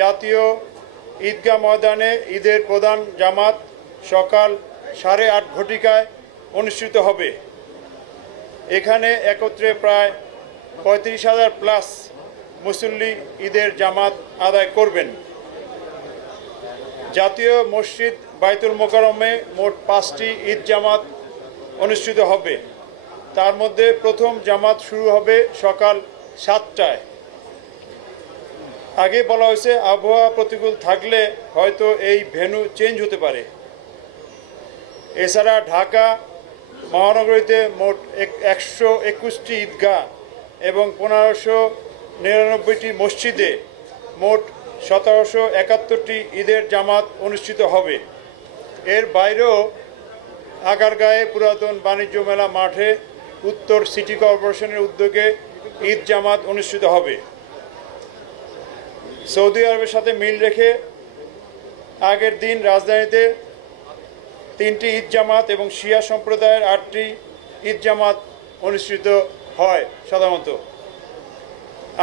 জাতীয় ঈদগাহ ময়দানে ঈদের প্রধান জামাত সকাল 8:30 ঘটিকায় অনুষ্ঠিত হবে। এখানে একত্রে প্রায় 35,000 প্লাস মুসল্লি ঈদের জামাত আদায় করবেন। জাতীয় মসজিদ বাইতুল মোকাররমে মোট 5টি ঈদ জামাত অনুষ্ঠিত হবে। তার মধ্যে প্রথম জামাত শুরু হবে সকাল 7টায়। আগে বলা হয়েছে আবহাওয়া প্রতিকূল থাকলে হয়তো এই ভেন্যু চেঞ্জ হতে পারে। এছাড়া ঢাকা মহানগরীতে মোট 121টি ঈদগাহ এবং 1599টি মসজিদে মোট 1771টি ঈদের জামাত অনুষ্ঠিত হবে। এর বাইরেও আগারগাঁয়ে পুরাতন বাণিজ্য মেলা মাঠে উত্তর সিটি কর্পোরেশনের উদ্যোগে ঈদ জামাত অনুষ্ঠিত হবে। সৌদি আরবের সাথে মিল রেখে আগের দিন রাজধানীতে 3টি ঈদ জামাত এবং শিয়া সম্প্রদায়ের 8টি ঈদ জামাত অনুষ্ঠিত হয় সাধারণত।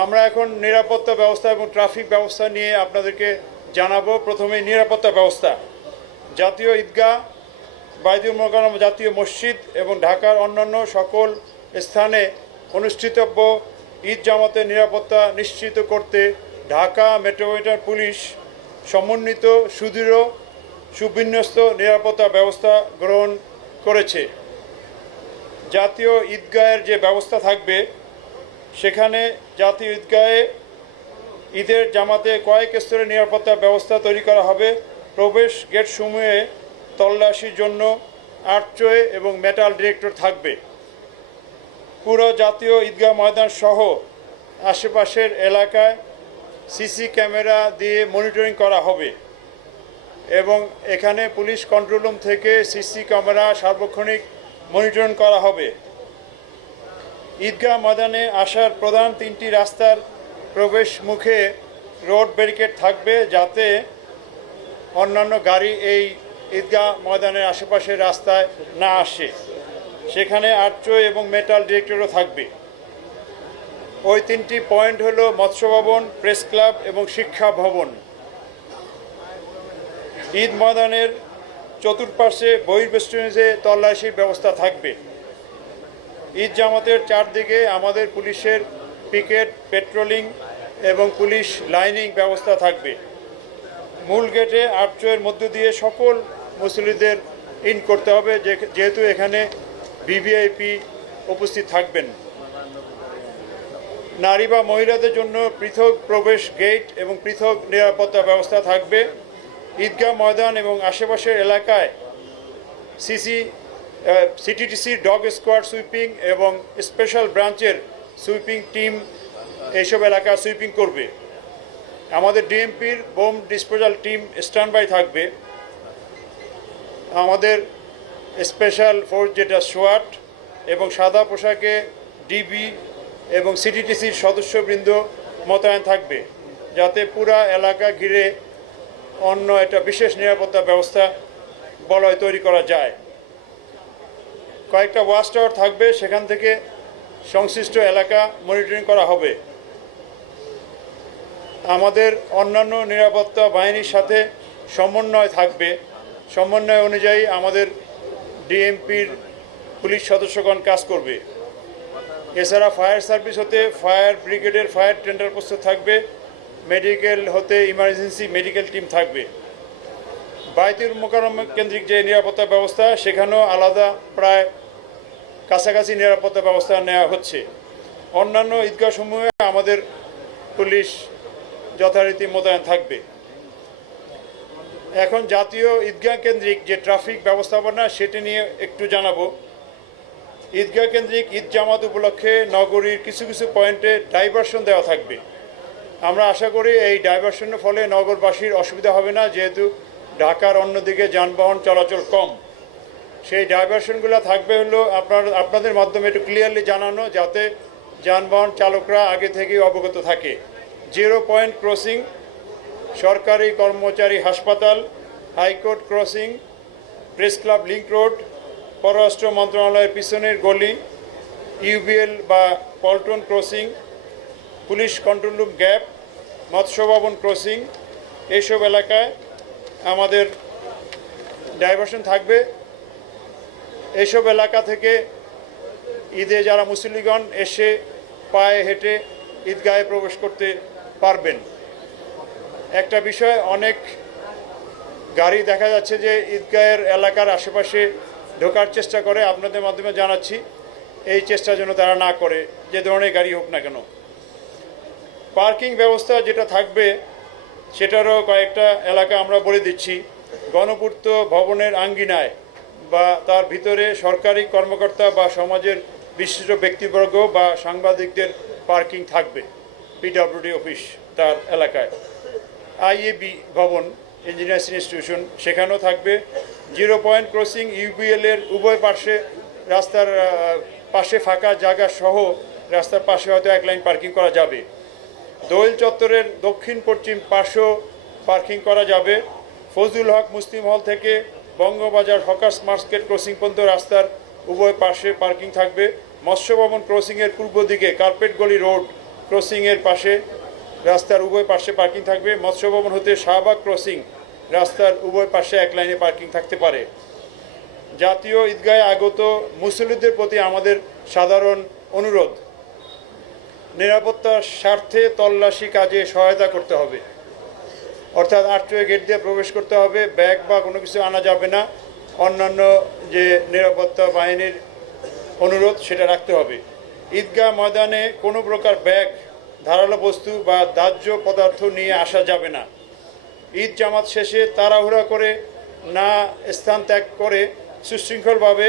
আমরা এখন নিরাপত্তা ব্যবস্থা এবং ট্রাফিক ব্যবস্থা নিয়ে আপনাদেরকে জানাবো। প্রথমে নিরাপত্তা ব্যবস্থা। জাতীয় ঈদগাহ, বাইতুল মোকাররম জাতীয় মসজিদ এবং ঢাকার অন্যান্য সকল স্থানে অনুষ্ঠিতব্য ঈদ জামাতের নিরাপত্তা নিশ্চিত করতে ঢাকা মেট্রোপলিটন পুলিশ সমন্বিত সুদৃঢ় সুবিন্যস্ত নিরাপত্তা ব্যবস্থা গ্রহণ করেছে। জাতীয় ঈদগাহের যে ব্যবস্থা থাকবে, সেখানে জাতীয় ঈদগাহে ঈদের জামাতে কয়েক স্তরের নিরাপত্তা ব্যবস্থা তৈরি করা হবে। প্রবেশ গেটসমূহে তল্লাশির জন্য আর্চওয়ে এবং মেটাল ডিটেক্টর থাকবে। পুরো জাতীয় ঈদগাহ ময়দান সহ আশেপাশের এলাকায় সিসি ক্যামেরা দিয়ে মনিটরিং করা হবে এবং এখানে পুলিশ কন্ট্রোল রুম থেকে সিসি ক্যামেরা সার্বক্ষণিক মনিটরিং করা হবে। ঈদগাহ ময়দানে আসার প্রধান 3টি রাস্তার প্রবেশ মুখে রোড ব্যারিকেড থাকবে, যাতে অন্যান্য গাড়ি এই ঈদগাহ ময়দানের আশেপাশের রাস্তায় না আসে। সেখানে আর্চওয়ে এবং মেটাল ডিটেক্টরও থাকবে। ওই 3টি পয়েন্ট হলো মৎস্য ভবন, প্রেস ক্লাব এবং শিক্ষা ভবন। ঈদ ময়দানের চতুর্পার্শ্বে বহির্বেষ্টনীতে তল্লাশির ব্যবস্থা থাকবে। ঈদ জামাতের চারদিকে আমাদের পুলিশের পিকেট, পেট্রোলিং এবং পুলিশ লাইনিং ব্যবস্থা থাকবে। মূল গেটে আর্চওয়ের মধ্য দিয়ে সকল মুসল্লিদের ইন করতে হবে, যেহেতু এখানে ভিভিআইপি উপস্থিত থাকবেন। নারী বা মহিলাদের জন্য পৃথক প্রবেশ গেট এবং পৃথক নিরাপত্তা ব্যবস্থা থাকবে। ঈদগাহ ময়দান এবং আশেপাশের এলাকায় সিটিটিসি ডগ স্কোয়াড সুইপিং এবং স্পেশাল ব্রাঞ্চের সুইপিং টিম এইসব এলাকা সুইপিং করবে। আমাদের ডিএমপির bomb disposal team stand by থাকবে। আমাদের স্পেশাল ফোর্স যেটা সোয়াট এবং সাদা পোশাকে ডিবি এবং সিটিটিসির সদস্যবৃন্দ মোতায়েন থাকবে, যাতে পুরা এলাকা ঘিরে অন্য একটা বিশেষ নিরাপত্তা ব্যবস্থা বলয় তৈরি করা যায়। কয়েকটা ওয়াচ টাওয়ার থাকবে, সেখান থেকে সংশ্লিষ্ট এলাকা মনিটরিং করা হবে। আমাদের অন্যান্য নিরাপত্তা বাহিনীর সাথে সমন্বয় থাকবে। সমন্বয় অনুযায়ী আমাদের ডিএমপির পুলিশ সদস্যগণ কাজ করবে। এছাড়া ফায়ার সার্ভিস হতে ফায়ার ব্রিগেডের ফায়ার টেন্ডার প্রস্তুত থাকবে। মেডিকেল হতে ইমার্জেন্সি মেডিকেল টিম থাকবে। বাইতুল মোকাররম কেন্দ্রিক যে নিরাপত্তা ব্যবস্থা, সেখানেও আলাদা প্রায় কাছাকাছি নিরাপত্তা ব্যবস্থা নেওয়া হচ্ছে। অন্যান্য ঈদগাহসমূহে আমাদের পুলিশ যথারীতি মোতায়েন থাকবে। এখন জাতীয় ঈদগাহ কেন্দ্রিক যে ট্রাফিক ব্যবস্থাপনা, সেটি নিয়ে একটু জানাবো। ঈদগাহ কেন্দ্রিক ঈদ জামাত উপলক্ষে নগরীর কিছু কিছু পয়েন্টে ডাইভারশন দেওয়া থাকবে। আমরা আশা করি এই ডাইভারশনের ফলে নগরবাসীর অসুবিধা হবে না, যেহেতু ঢাকার অন্যদিকে যানবাহন চলাচল কম। সেই ডাইভারশনগুলো থাকবে হলো আপনাদের মাধ্যমে একটু ক্লিয়ারলি জানানো, যাতে যানবাহন চালকরা আগে থেকেই অবগত থাকে। 0 পয়েন্ট ক্রসিং, সরকারি কর্মচারী হাসপাতাল, high court crossing, press club link road, পররাষ্ট্র মন্ত্রণালয়ের পিছনের গলি, ইউবিএল বা Paltan crossing, police control room gap, মৎস্য ভবন ক্রসিং, এইসব এলাকায় আমাদের ডাইভারশন থাকবে। এইসব এলাকা থেকে ঈদে যারা মুসল্লিগণ এসে পায়ে হেঁটে ঈদগাহে প্রবেশ করতে পারবেন। একটা বিষয়, অনেক গাড়ি দেখা যাচ্ছে যে ঈদগাহের এলাকার আশেপাশে ঢোকার চেষ্টা করে। আপনাদের মাধ্যমে জানাচ্ছি এই চেষ্টা যেন তারা না করে, যে ধরনের গাড়ি হোক না কেন। পার্কিং ব্যবস্থা যেটা থাকবে সেটারও কয়েকটা এলাকা আমরা বলে দিচ্ছি। গণপূর্ত ভবনের আঙ্গিনায় বা তার ভিতরে সরকারি কর্মকর্তা বা সমাজের বিশিষ্ট ব্যক্তিবর্গ বা সাংবাদিকদের পার্কিং থাকবে। পিডব্লিউডি অফিস তার এলাকায়। আইএবি ভবন, ইঞ্জিনিয়ার্স ইনস্টিটিউশন, সেখানেও থাকবে। 0 পয়েন্ট ক্রসিং ইউবিএল এর উভয় পাশে, রাস্তার পাশে ফাঁকা জায়গা সহ রাস্তার পাশে হয়তো এক লাইন পার্কিং করা যাবে। দোয়েল চত্বরের দক্ষিণ পশ্চিম পাশেও পার্কিং করা যাবে। ফজলুল হক মুসলিম হল থেকে বঙ্গবাজার হকার্স মার্কেট ক্রসিং পর্যন্ত রাস্তার উভয় পাশে পার্কিং থাকবে। মৎস্য ভবন ক্রসিংয়ের পূর্ব দিকে কার্পেট গলি রোড ক্রসিংয়ের পাশে রাস্তার উভয় পাশে পার্কিং থাকবে। মৎস্য ভবন হতে শাহবাগ ক্রসিং রাস্তার উভয় পাশে এক লাইনে পার্কিং থাকতে পারে। জাতীয় ঈদগাহে আগত মুসল্লিদের প্রতি আমাদের সাধারণ অনুরোধ, নিরাপত্তার স্বার্থে তল্লাশি কাজে সহায়তা করতে হবে। অর্থাৎ আর্চওয়ে গেট দিয়ে প্রবেশ করতে হবে, ব্যাগ বা কোনো কিছু আনা যাবে না। অন্যান্য যে নিরাপত্তা বাহিনীর অনুরোধ সেটা রাখতে হবে। ঈদগাহ ময়দানে কোনো প্রকার ব্যাগ, ধারালো বস্তু বা দাহ্য পদার্থ নিয়ে আসা যাবে না। ঈদ জামাত শেষে তাড়াহুড়া করে না স্থান ত্যাগ করে সুশৃঙ্খলভাবে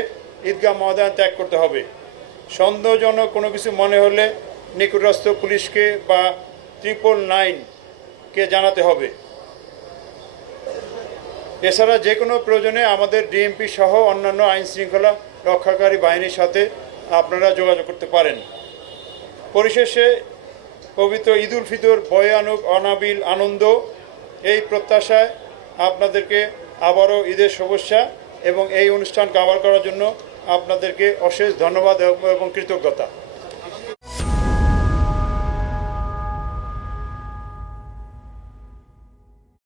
ঈদগাহ ময়দান ত্যাগ করতে হবে। সন্দেহজনক কোনো কিছু মনে হলে নিকটস্থ পুলিশকে বা 999-কে জানাতে হবে। এছাড়া যে কোনো প্রয়োজনে আমাদের ডিএমপি সহ অন্যান্য আইন শৃঙ্খলা রক্ষাকারী বাহিনীর সাথে আপনারা যোগাযোগ করতে পারেন। পরিশেষে পবিত্র ঈদ উল ফিতর বয়ে আনুক অনাবিল আনন্দ, এই প্রত্যাশায় আপনাদেরকে আবারও ঈদের শুভেচ্ছা এবং এই অনুষ্ঠান কভার করার জন্য আপনাদেরকে অশেষ ধন্যবাদ এবং কৃতজ্ঞতা।